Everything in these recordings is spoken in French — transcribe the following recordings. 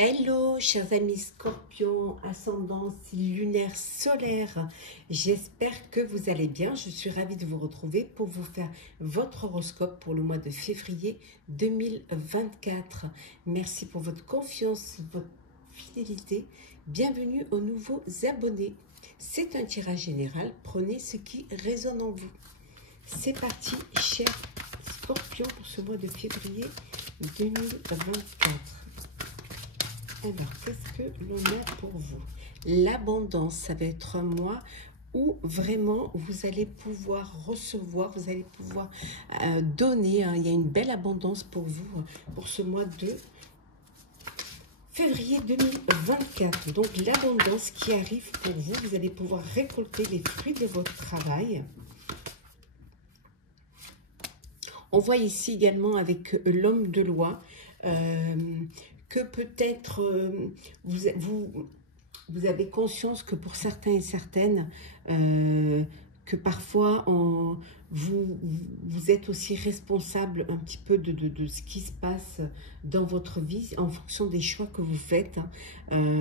Hello, chers amis Scorpions, ascendance lunaire solaire. J'espère que vous allez bien. Je suis ravie de vous retrouver pour vous faire votre horoscope pour le mois de février 2024. Merci pour votre confiance, votre fidélité. Bienvenue aux nouveaux abonnés. C'est un tirage général. Prenez ce qui résonne en vous. C'est parti, chers Scorpions, pour ce mois de février 2024. Alors, qu'est-ce que l'on a pour vous? L'abondance, ça va être un mois où vraiment vous allez pouvoir recevoir, vous allez pouvoir donner. Il y a une belle abondance pour vous, pour ce mois de février 2024. Donc, l'abondance qui arrive pour vous, vous allez pouvoir récolter les fruits de votre travail. On voit ici également avec l'homme de loi que peut-être vous avez conscience que pour certains et certaines, que parfois vous êtes aussi responsable un petit peu de ce qui se passe dans votre vie en fonction des choix que vous faites.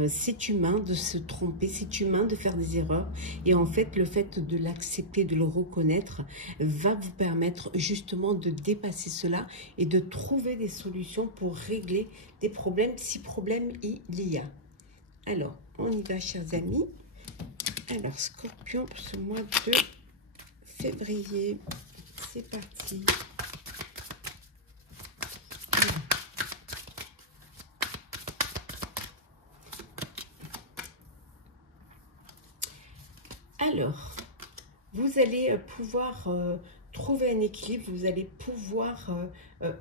C'est humain de se tromper, c'est humain de faire des erreurs. Et en fait, le fait de l'accepter, de le reconnaître, va vous permettre justement de dépasser cela et de trouver des solutions pour régler des problèmes, si problème il y a. Alors, on y va, chers amis. Alors, Scorpion, pour ce mois de février, c'est parti. Alors, vous allez pouvoir trouver un équilibre, vous allez pouvoir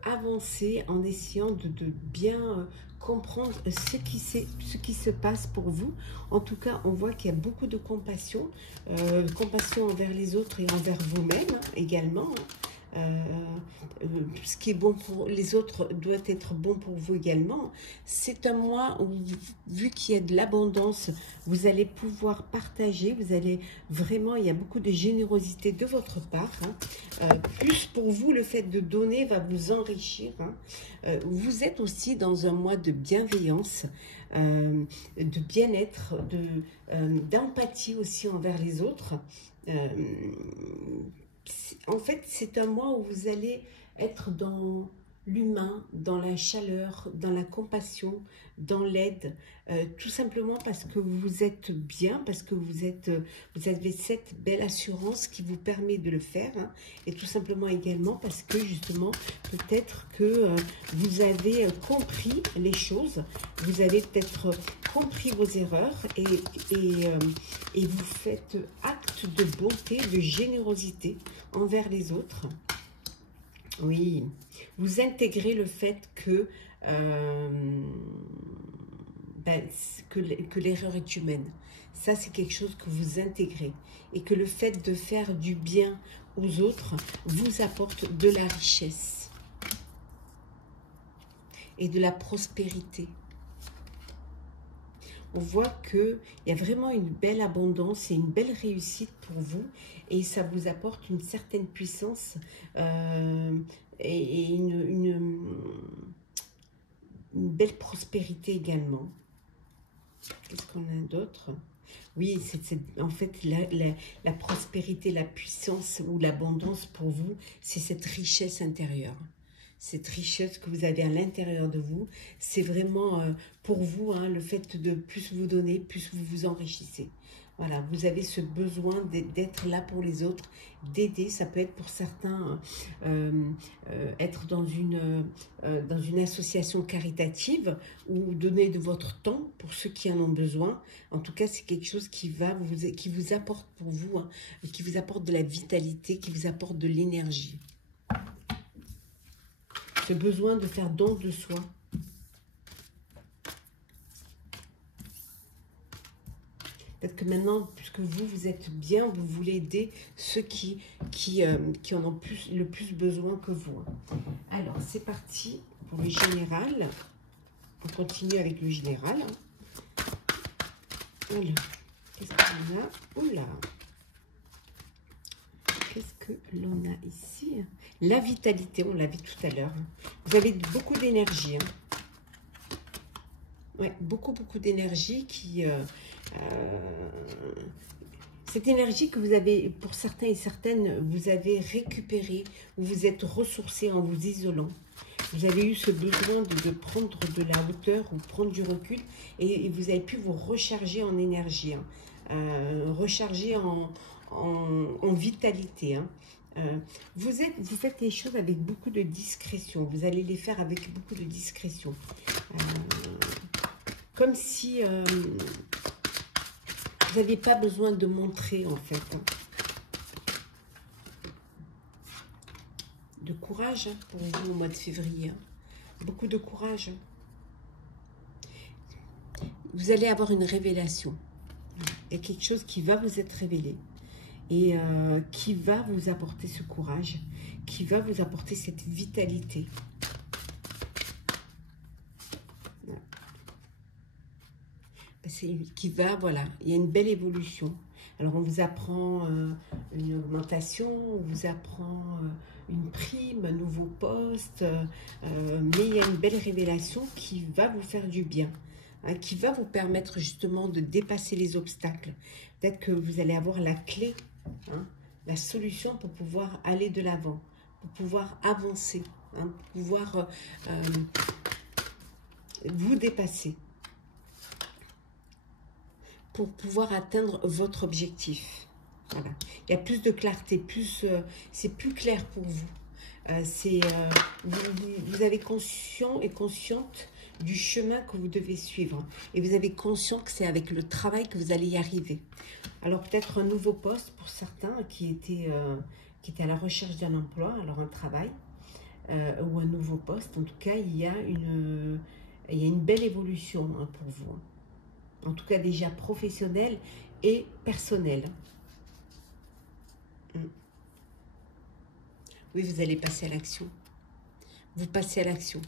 avancer en essayant de bien comprendre ce qui se passe pour vous. En tout cas, on voit qu'il y a beaucoup de compassion, compassion envers les autres et envers vous-même également. Ce qui est bon pour les autres doit être bon pour vous également. C'est un mois où, vu qu'il y a de l'abondance, vous allez pouvoir partager, vous allez vraiment, il y a beaucoup de générosité de votre part. Plus pour vous, le fait de donner va vous enrichir. Vous êtes aussi dans un mois de bienveillance, de bien-être, d'empathie aussi envers les autres. En fait, c'est un mois où vous allez être dans l'humain, dans la chaleur, dans la compassion, dans l'aide, tout simplement parce que vous êtes bien, parce que vous avez cette belle assurance qui vous permet de le faire, et tout simplement également parce que justement, peut-être que vous avez compris les choses, vous avez peut-être compris vos erreurs et vous faites acte de bonté, de générosité envers les autres. Oui, vous intégrez le fait que, que l'erreur est humaine. Ça, c'est quelque chose que vous intégrez. Et que le fait de faire du bien aux autres vous apporte de la richesse et de la prospérité. On voit qu'il y a vraiment une belle abondance et une belle réussite pour vous. Et ça vous apporte une certaine puissance et une belle prospérité également. Qu'est-ce qu'on a d'autre? Oui, en fait, la prospérité, la puissance ou l'abondance pour vous, c'est cette richesse intérieure. Cette richesse que vous avez à l'intérieur de vous, c'est vraiment pour vous, le fait de plus vous donner, plus vous vous enrichissez. Voilà, vous avez ce besoin d'être là pour les autres, d'aider. Ça peut être pour certains être dans une association caritative ou donner de votre temps pour ceux qui en ont besoin. En tout cas, c'est quelque chose qui vous apporte pour vous, qui vous apporte de la vitalité, qui vous apporte de l'énergie. Ce besoin de faire don de soi. Peut-être que maintenant, puisque vous êtes bien, vous voulez aider ceux qui en ont le plus besoin que vous. Alors, c'est parti pour le général. On continue avec le général. Alors, qu'est-ce qu'on a? Oula! Qu'est-ce que l'on a ici? La vitalité, on l'a vu tout à l'heure. Vous avez beaucoup d'énergie. Ouais, beaucoup, beaucoup d'énergie qui... cette énergie que vous avez, pour certains et certaines, vous avez récupérée, vous vous êtes ressourcé en vous isolant. Vous avez eu ce besoin de prendre de la hauteur ou prendre du recul et vous avez pu vous recharger en énergie, hein. Recharger en vitalité, hein. Vous faites les choses avec beaucoup de discrétion. Vous allez les faire avec beaucoup de discrétion. Comme si vous n'aviez pas besoin de montrer, en fait, hein. De courage, hein, pour vous au mois de février, hein. Beaucoup de courage. Vous allez avoir une révélation. Il y a quelque chose qui va vous être révélé et qui va vous apporter ce courage, qui va vous apporter cette vitalité. Qui va, voilà, il y a une belle évolution. Alors on vous apprend une augmentation, on vous apprend une prime, un nouveau poste, mais il y a une belle révélation qui va vous faire du bien, hein, qui va vous permettre justement de dépasser les obstacles. Peut-être que vous allez avoir la clé, hein, la solution pour pouvoir aller de l'avant, pour pouvoir avancer, hein, pour pouvoir vous dépasser, pour pouvoir atteindre votre objectif. Voilà. Il y a plus de clarté, c'est plus clair pour vous. Vous avez conscient et consciente du chemin que vous devez suivre. Et vous avez conscience que c'est avec le travail que vous allez y arriver. Alors peut-être un nouveau poste pour certains qui étaient à la recherche d'un emploi, alors un travail ou un nouveau poste. En tout cas, il y a une belle évolution, hein, pour vous. En tout cas, déjà professionnelle et personnelle. Oui, vous allez passer à l'action. Vous passez à l'action.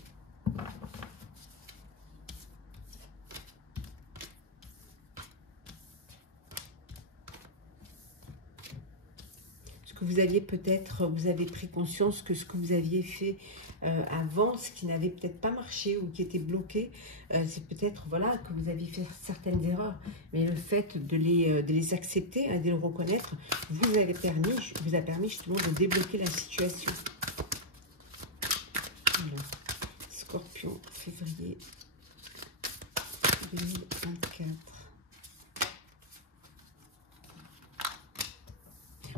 Ce que vous aviez peut-être, vous avez pris conscience que ce que vous aviez fait avant, ce qui n'avait peut-être pas marché ou qui était bloqué, c'est peut-être, voilà, que vous aviez fait certaines erreurs. Mais le fait de les accepter, hein, de les reconnaître, vous a permis justement de débloquer la situation. Voilà. Scorpion, février 2024.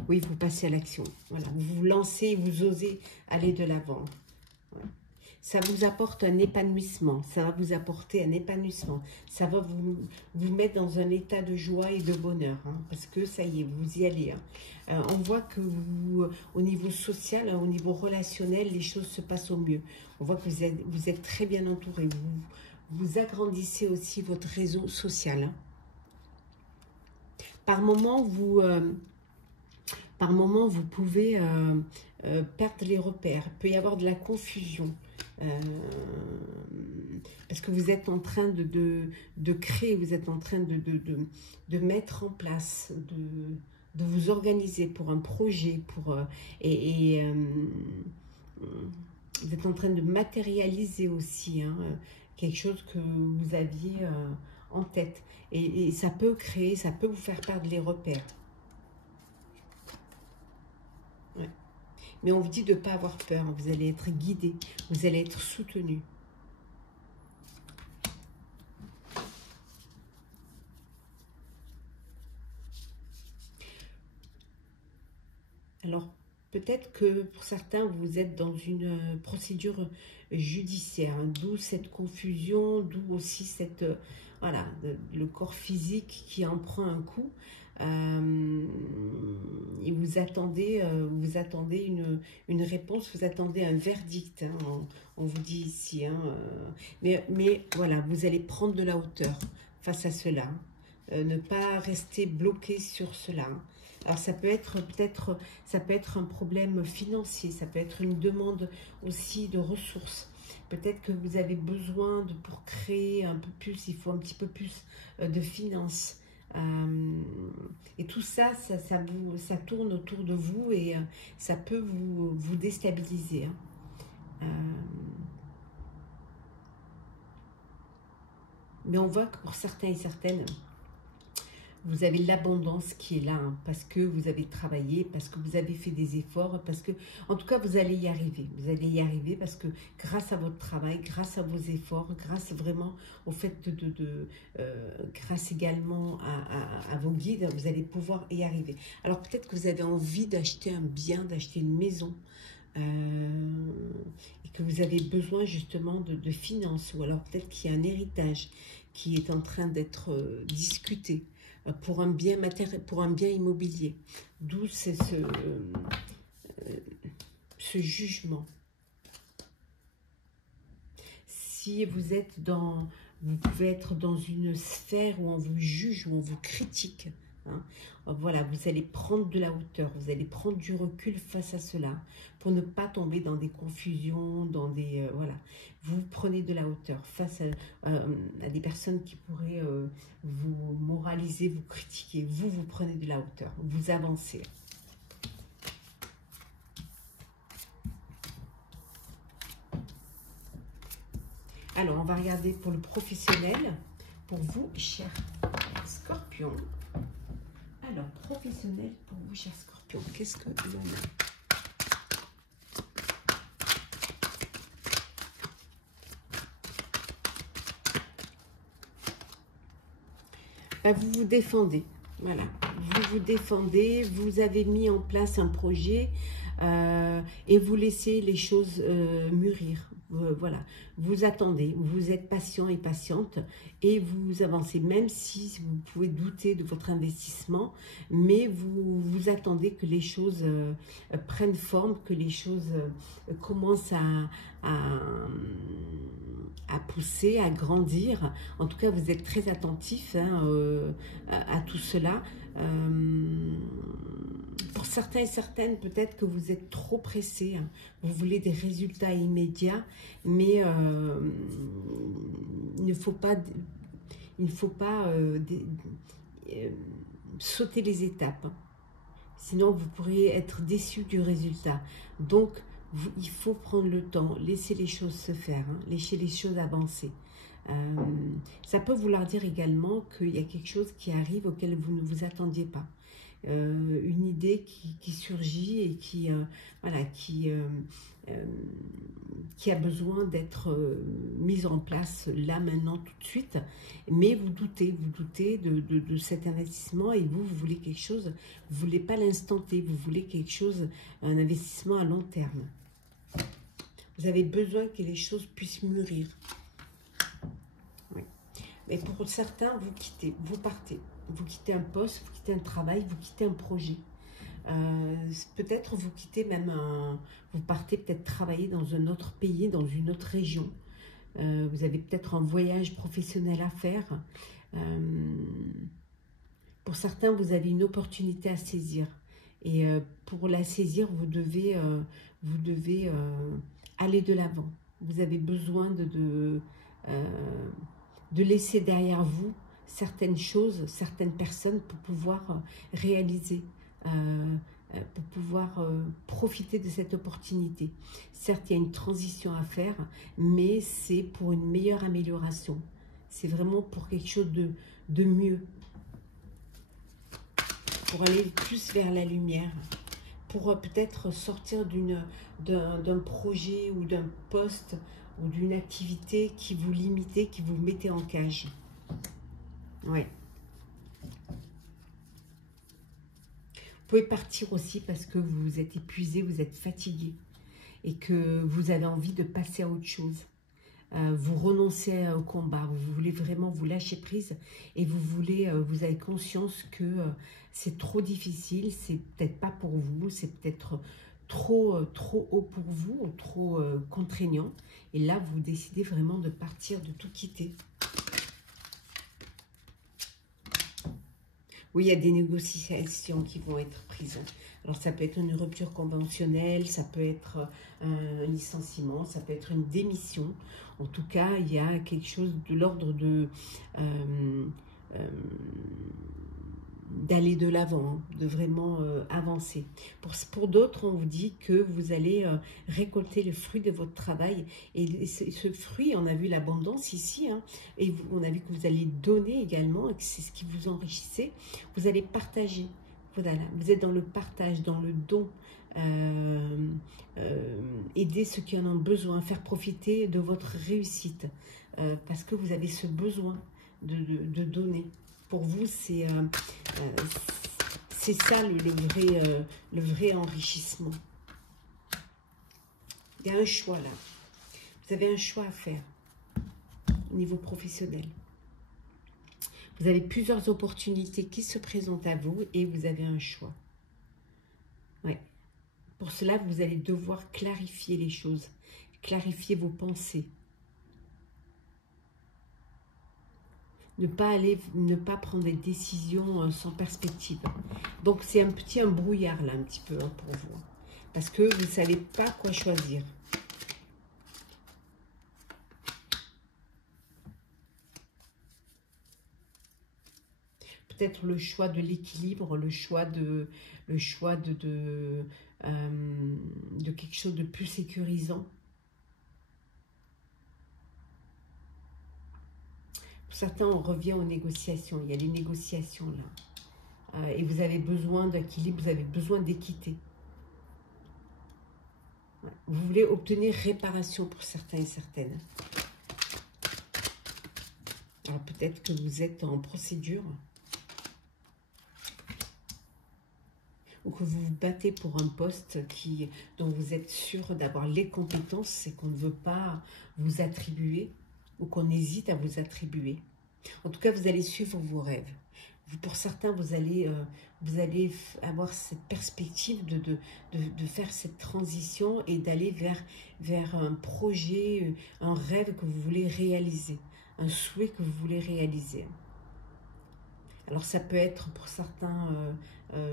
Oui, vous passez à l'action. Voilà, vous vous lancez, vous osez aller de l'avant. Ouais. Ça vous apporte un épanouissement. Ça va vous apporter un épanouissement. Ça va vous mettre dans un état de joie et de bonheur, hein, parce que ça y est, vous y allez, hein. On voit que vous, au niveau social, hein, au niveau relationnel, les choses se passent au mieux. On voit que vous êtes très bien entouré. Vous agrandissez aussi votre réseau social, hein. Par moment, vous pouvez perdre les repères. Il peut y avoir de la confusion. Parce que vous êtes en train de créer, vous êtes en train de mettre en place, de vous organiser pour un projet, vous êtes en train de matérialiser aussi, hein, quelque chose que vous aviez en tête. Et ça peut vous faire perdre les repères. Ouais. Mais on vous dit de ne pas avoir peur, vous allez être guidé, vous allez être soutenu. Alors, peut-être que pour certains, vous êtes dans une procédure judiciaire, hein, d'où cette confusion, d'où aussi voilà, le corps physique qui en prend un coup. Et vous attendez une réponse, vous attendez un verdict, hein, on vous dit ici, hein, mais voilà, vous allez prendre de la hauteur face à cela, ne pas rester bloqué sur cela. Alors ça peut être un problème financier, ça peut être une demande aussi de ressources. Peut-être que vous avez besoin pour créer un peu plus, il faut un petit peu plus de finances. Et tout ça, ça tourne autour de vous et ça peut vous déstabiliser, hein. Mais on voit que pour certains et certaines, vous avez l'abondance qui est là, hein, parce que vous avez travaillé, parce que vous avez fait des efforts, parce que, en tout cas, vous allez y arriver. Vous allez y arriver parce que grâce à votre travail, grâce à vos efforts, grâce vraiment au fait grâce également à vos guides, vous allez pouvoir y arriver. Alors peut-être que vous avez envie d'acheter un bien, d'acheter une maison, et que vous avez besoin justement de finances, ou alors peut-être qu'il y a un héritage qui est en train d'être discuté pour un bien matériel, pour un bien immobilier. D'où c'est ce jugement. Si vous êtes dans, vous pouvez être dans une sphère où on vous juge, où on vous critique. Hein. Voilà, vous allez prendre de la hauteur, vous allez prendre du recul face à cela, pour ne pas tomber dans des confusions, dans des... voilà, vous prenez de la hauteur face à des personnes qui pourraient vous moraliser, vous critiquer. Vous prenez de la hauteur, vous avancez. Alors, on va regarder pour le professionnel, pour vous, chers scorpions. Alors, professionnel pour vous, chers scorpions, qu'est-ce que l'on a? Vous vous défendez, voilà, vous vous défendez, vous avez mis en place un projet et vous laissez les choses mûrir. Voilà, vous attendez, vous êtes patient et patiente et vous avancez, même si vous pouvez douter de votre investissement, mais vous attendez que les choses prennent forme, que les choses commencent à pousser, à grandir. En tout cas, vous êtes très attentif, hein, à tout cela. Pour certains et certaines, peut-être que vous êtes trop pressé, hein. Vous voulez des résultats immédiats, mais il ne faut pas sauter les étapes, hein. Sinon vous pourriez être déçu du résultat. Donc il faut prendre le temps, laisser les choses se faire, hein, laisser les choses avancer. Ça peut vouloir dire également qu'il y a quelque chose qui arrive auquel vous ne vous attendiez pas. Une idée qui surgit et voilà, qui a besoin d'être mise en place là, maintenant, tout de suite. Mais vous doutez de cet investissement et vous voulez quelque chose, vous ne voulez pas l'instant T, vous voulez quelque chose, un investissement à long terme. Vous avez besoin que les choses puissent mûrir. Oui. Mais pour certains, vous quittez, vous partez. Vous quittez un poste, vous quittez un travail, vous quittez un projet. Peut-être vous quittez même vous partez peut-être travailler dans un autre pays, dans une autre région. Vous avez peut-être un voyage professionnel à faire. Pour certains, vous avez une opportunité à saisir. Et pour la saisir, vous devez aller de l'avant. Vous avez besoin de laisser derrière vous certaines choses, certaines personnes pour pouvoir réaliser, pour pouvoir profiter de cette opportunité. Certes, il y a une transition à faire, mais c'est pour une meilleure amélioration. C'est vraiment pour quelque chose de mieux, pour aller plus vers la lumière, pour peut-être sortir d'un projet ou d'un poste ou d'une activité qui vous limitait, qui vous mettait en cage. Ouais. Vous pouvez partir aussi parce que vous êtes épuisé, vous êtes fatigué et que vous avez envie de passer à autre chose. Vous renoncez au combat, vous voulez vraiment vous lâcher prise et vous avez conscience que c'est trop difficile, c'est peut-être pas pour vous, c'est peut-être trop haut pour vous, ou trop contraignant. Et là, vous décidez vraiment de partir, de tout quitter. Oui, il y a des négociations qui vont être prises. Alors, ça peut être une rupture conventionnelle, ça peut être un licenciement, ça peut être une démission. En tout cas, il y a quelque chose de l'ordre de... d'aller de l'avant, hein, de vraiment avancer. Pour d'autres, on vous dit que vous allez récolter le fruit de votre travail. Et ce fruit, on a vu l'abondance ici, hein, et on a vu que vous allez donner également, et que c'est ce qui vous enrichissez. Vous allez partager. Voilà, vous êtes dans le partage, dans le don. Aider ceux qui en ont besoin, faire profiter de votre réussite. Parce que vous avez ce besoin de donner. Pour vous, c'est ça le vrai enrichissement. Il y a un choix là. Vous avez un choix à faire au niveau professionnel. Vous avez plusieurs opportunités qui se présentent à vous et vous avez un choix. Ouais. Pour cela, vous allez devoir clarifier les choses, clarifier vos pensées. Ne pas prendre des décisions sans perspective. Donc c'est un petit brouillard là, un petit peu hein, pour vous. Parce que vous ne savez pas quoi choisir. Peut-être le choix de l'équilibre, le choix de quelque chose de plus sécurisant. Pour certains, on revient aux négociations. Il y a les négociations là. Et vous avez besoin d'équilibre, vous avez besoin d'équité. Vous voulez obtenir réparation pour certains et certaines. Alors peut-être que vous êtes en procédure. Ou que vous vous battez pour un poste dont vous êtes sûr d'avoir les compétences et qu'on ne veut pas vous attribuer ou qu'on hésite à vous attribuer. En tout cas, vous allez suivre vos rêves. Pour certains, vous allez avoir cette perspective de faire cette transition et d'aller vers un projet, un rêve que vous voulez réaliser, un souhait que vous voulez réaliser. Alors ça peut être pour certains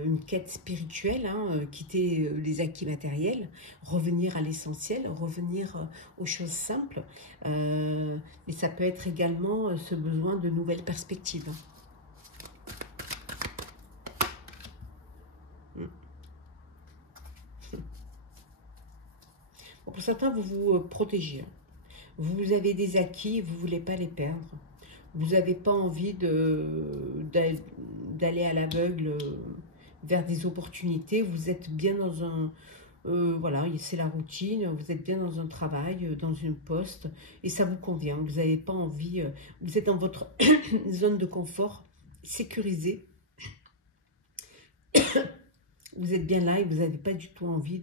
une quête spirituelle, hein, quitter les acquis matériels, revenir à l'essentiel, revenir aux choses simples. Mais ça peut être également ce besoin de nouvelles perspectives. Bon, pour certains, vous vous protégez. Vous avez des acquis, vous ne voulez pas les perdre. Vous n'avez pas envie d'aller à l'aveugle vers des opportunités. Vous êtes bien dans un... voilà, c'est la routine. Vous êtes bien dans un travail, dans une poste. Et ça vous convient. Vous n'avez pas envie... vous êtes dans votre zone de confort sécurisée. Vous êtes bien là et vous n'avez pas du tout envie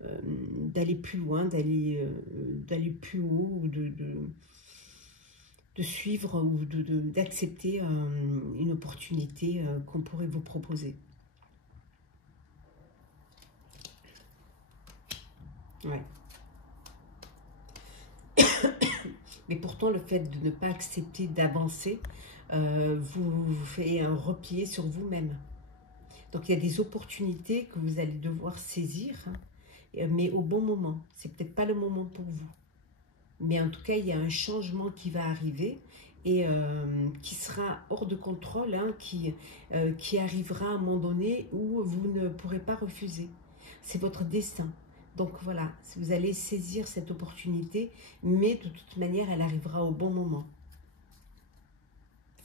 d'aller plus loin, d'aller plus haut ou de suivre ou d'accepter une opportunité qu'on pourrait vous proposer. Ouais. Mais pourtant, le fait de ne pas accepter d'avancer, vous fait un replier sur vous-même. Donc, il y a des opportunités que vous allez devoir saisir, hein, mais au bon moment. C'est peut-être pas le moment pour vous. Mais en tout cas, il y a un changement qui va arriver et qui sera hors de contrôle, hein, qui arrivera à un moment donné où vous ne pourrez pas refuser. C'est votre destin. Donc voilà, vous allez saisir cette opportunité, mais de toute manière, elle arrivera au bon moment.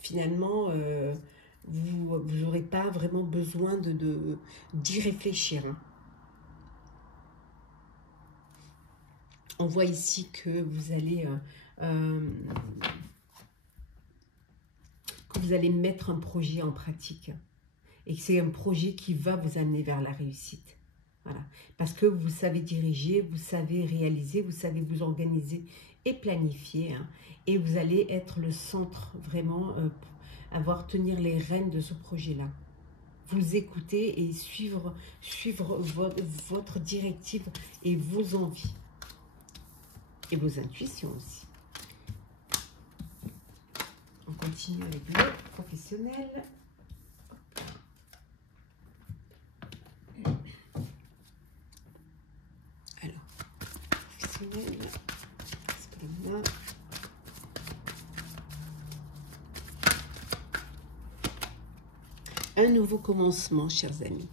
Finalement, vous n'aurez pas vraiment besoin d'y réfléchir. Hein. On voit ici que vous allez mettre un projet en pratique. Et que c'est un projet qui va vous amener vers la réussite. Voilà. Parce que vous savez diriger, vous savez réaliser, vous savez vous organiser et planifier. Hein. Et vous allez être le centre, vraiment, tenir les rênes de ce projet-là. Vous écouter et suivre votre directive et vos envies. Et vos intuitions aussi. On continue avec le professionnel. Alors, professionnel. Excusez-moi. Un nouveau commencement, chers amis.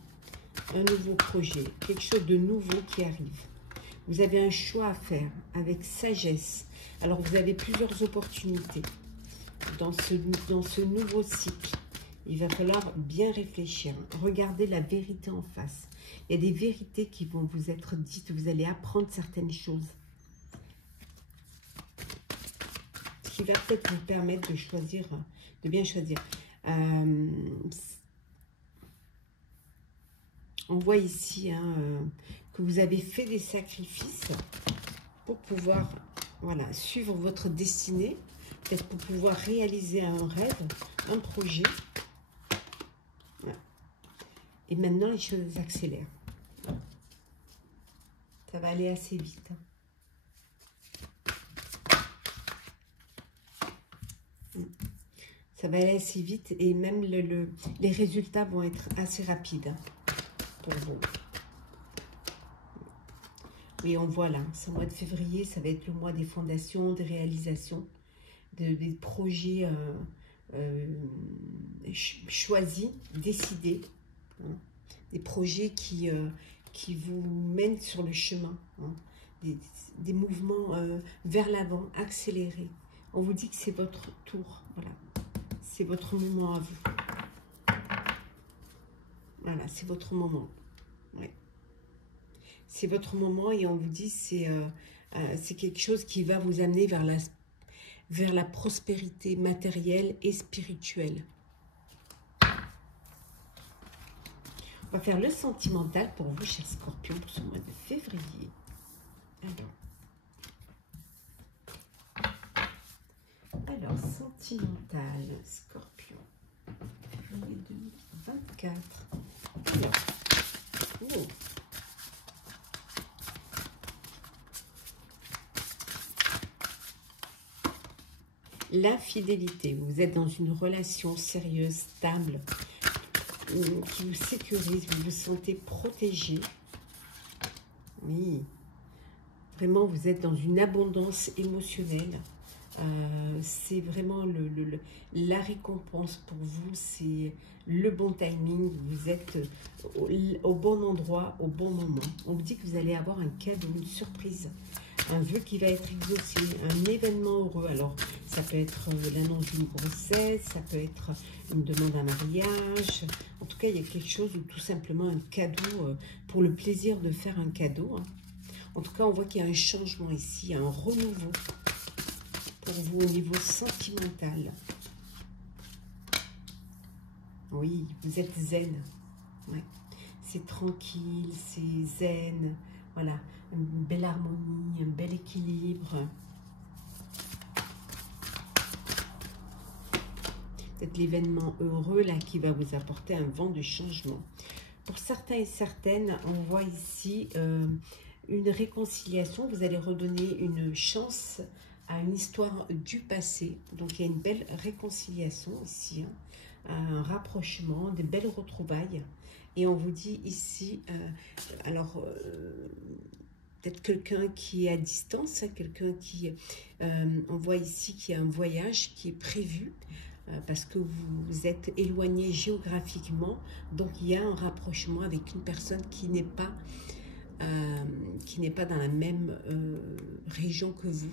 Un nouveau projet. Quelque chose de nouveau qui arrive. Vous avez un choix à faire avec sagesse. Alors, vous avez plusieurs opportunités dans ce nouveau cycle. Il va falloir bien réfléchir. Regardez la vérité en face. Il y a des vérités qui vont vous être dites. Vous allez apprendre certaines choses. Ce qui va peut-être vous permettre de choisir, de bien choisir. On voit ici que vous avez fait des sacrifices pour pouvoir suivre votre destinée, peut-être pour pouvoir réaliser un rêve, un projet. Voilà. Et maintenant, les choses accélèrent. Ça va aller assez vite. Ça va aller assez vite et même les résultats vont être assez rapides pour vous. Oui, on voit là, ce mois de février, ça va être le mois des fondations, des réalisations, des projets choisis, décidés, hein, des projets qui vous mènent sur le chemin, hein, des mouvements vers l'avant, accélérés. On vous dit que c'est votre tour, voilà, c'est votre moment à vous. Voilà, c'est votre moment. Ouais. C'est votre moment et on vous dit c'est quelque chose qui va vous amener vers la prospérité matérielle et spirituelle. On va faire le sentimental pour vous, chers scorpions, pour ce mois de février. Alors sentimental, scorpion, février 2024. Alors, oh. L'infidélité, vous êtes dans une relation sérieuse, stable, qui vous sécurise, vous vous sentez protégé. Oui, vraiment vous êtes dans une abondance émotionnelle. C'est vraiment la récompense pour vous, c'est le bon timing, vous êtes au bon endroit, au bon moment. On vous dit que vous allez avoir un cadeau, une surprise, un vœu qui va être exaucé, un événement heureux. Alors, ça peut être l'annonce d'une grossesse, ça peut être une demande à mariage. En tout cas, il y a quelque chose, ou tout simplement un cadeau, pour le plaisir de faire un cadeau. En tout cas, on voit qu'il y a un changement ici, un renouveau pour vous au niveau sentimental. Oui, vous êtes zen. Ouais. C'est tranquille, c'est zen. Voilà, une belle harmonie, un bel équilibre. Peut-être l'événement heureux là qui va vous apporter un vent de changement. Pour certains et certaines, on voit ici une réconciliation. Vous allez redonner une chance à une histoire du passé. Donc, il y a une belle réconciliation ici, hein, un rapprochement, des belles retrouvailles. Et on vous dit ici, peut-être quelqu'un qui est à distance, hein, quelqu'un qui, on voit ici qu'il y a un voyage qui est prévu, parce que vous êtes éloigné géographiquement. Donc, il y a un rapprochement avec une personne qui n'est pas dans la même région que vous.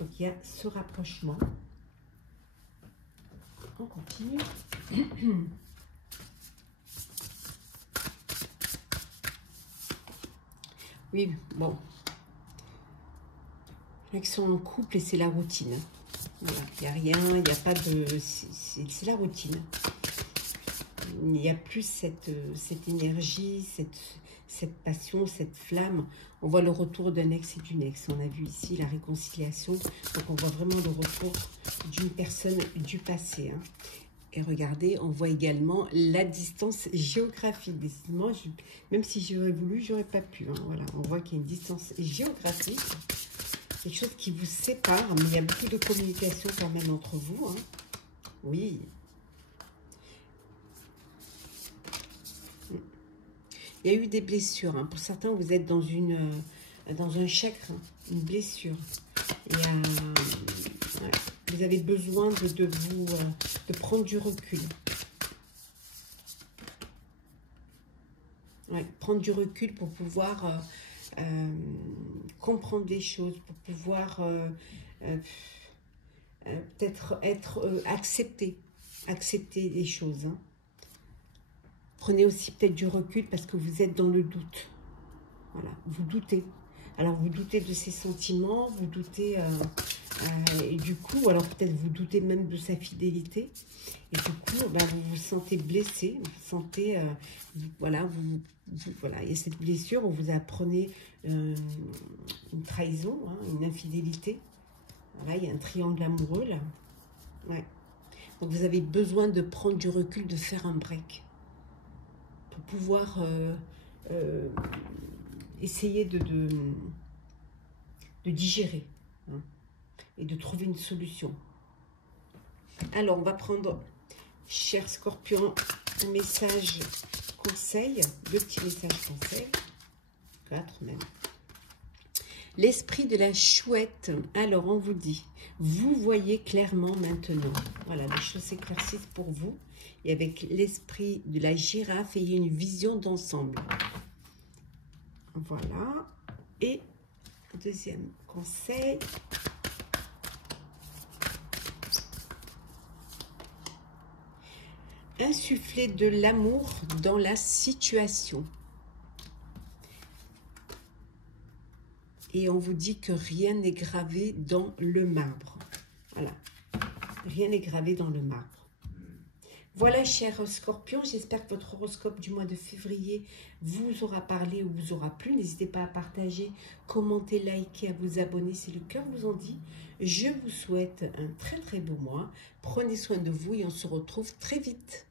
Donc, il y a ce rapprochement. On continue. Oui, bon. Ils sont en couple et c'est la routine. Voilà, il n'y a rien, il n'y a pas de... C'est la routine. Il n'y a plus cette énergie, cette passion, cette flamme. On voit le retour d'un ex et d'une ex. On a vu ici la réconciliation. Donc, on voit vraiment le retour d'une personne du passé. Hein. Et regardez, on voit également la distance géographique. Décidément, même si j'aurais voulu, j'aurais pas pu. Hein. Voilà, on voit qu'il y a une distance géographique. Quelque chose qui vous sépare, mais il y a beaucoup de communication quand même entre vous. Hein. Oui. Il y a eu des blessures. Hein. Pour certains, vous êtes dans un chagrin, une blessure. Et, ouais, vous avez besoin de prendre du recul. Ouais, prendre du recul pour pouvoir comprendre les choses, pour pouvoir peut-être être accepter les choses. Hein. Prenez aussi peut-être du recul parce que vous êtes dans le doute. Voilà, vous doutez. Alors, vous doutez de ses sentiments, vous doutez, et du coup, alors peut-être vous doutez même de sa fidélité. Et du coup, ben, vous vous sentez blessé, vous sentez, voilà, voilà, il y a cette blessure où vous apprenez une trahison, hein, une infidélité. Voilà, il y a un triangle amoureux, là. Ouais. Donc, vous avez besoin de prendre du recul, de faire un break. Pour pouvoir essayer de digérer hein, et de trouver une solution. Alors, on va prendre, cher Scorpion, un message conseil, 2 petits messages conseils, 4 même. L'esprit de la chouette. Alors, on vous dit, vous voyez clairement maintenant. Voilà, les choses s'éclaircissent pour vous. Et avec l'esprit de la girafe, ayez une vision d'ensemble. Voilà. Et deuxième conseil. Insuffler de l'amour dans la situation. Et on vous dit que rien n'est gravé dans le marbre. Voilà. Rien n'est gravé dans le marbre. Voilà, chers Scorpions, j'espère que votre horoscope du mois de février vous aura parlé ou vous aura plu. N'hésitez pas à partager, commenter, liker, à vous abonner si le cœur vous en dit. Je vous souhaite un très très beau mois. Prenez soin de vous et on se retrouve très vite.